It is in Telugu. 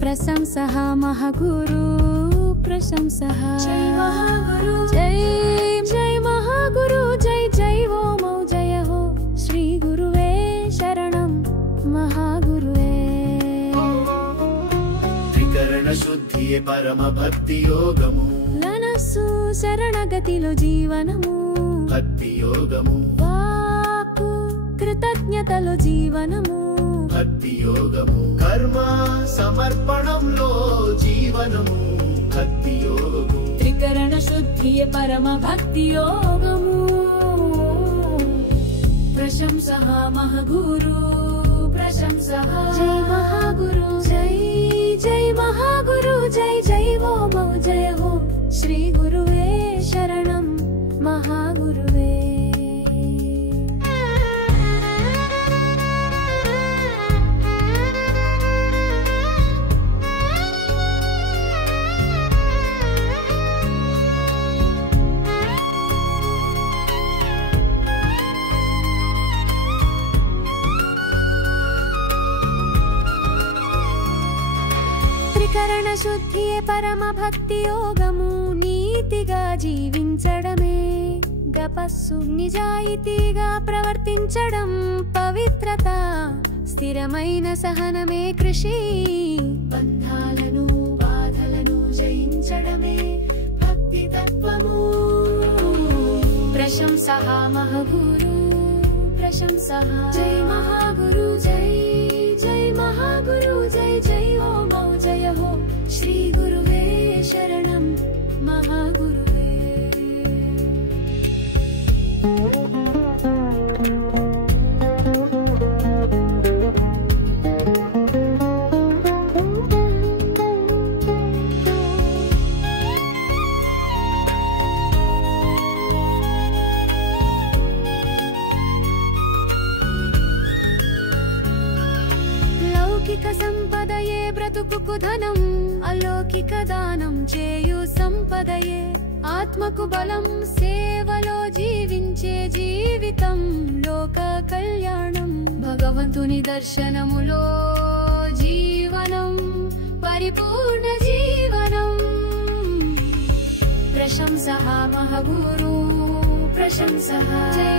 प्रशंसः महागुरु प्रशंसः जय महागुरु जय जय महागुरु जय जय वो मौ जय हो श्री गुरुवे शरणं महागुरुवे त्रिकरण शुद्धिये परम भक्ति योगमु मनस्सु शरणगतिलो जीवनमु भक्ति योगमु वाक्కు కృతజ్ఞతలో జీవనము భక్తి యోగము కర్మ సమర్పణంలో జీవనము భక్తి యోగము త్రికరణ శుద్ధియే పరమ భక్తి యోగము ప్రశంసః మహాగురు ప్రశంసః జై మహాగురు జై జై మహాగురు జై జై ఓ మౌ జయ హో శ్రీ గురువే శరణం మహాగురువే త్రికరణ శుద్ధియే పరమ భక్తి యోగము నీతిగా జీవించడమే తపస్సు నిజాయితీగా ప్రవర్తించడం పవిత్రత స్థిరమైన సహనమే కృషి బంధాలను బాధలను జయించడమే భక్తి తత్వము ప్రశంసః మహాగురు ప్రశంసః జై మహాగురు జై జై మహాగురు జై జై ఓ మౌ జయ హో శ్రీ గురువే శరణం మహాగురువే లౌకిక సంపదయే బ్రతుకుకు ధనం అలౌకిక దానం చేయు సంపదయే ఆత్మకు బలం సేవలో జీవించే జీవితం లోక కళ్యాణం భగవంతుని దర్శనములో జీవనం పరిపూర్ణ జీవనం ప్రశంసః మహాగురు ప్రశంసః జై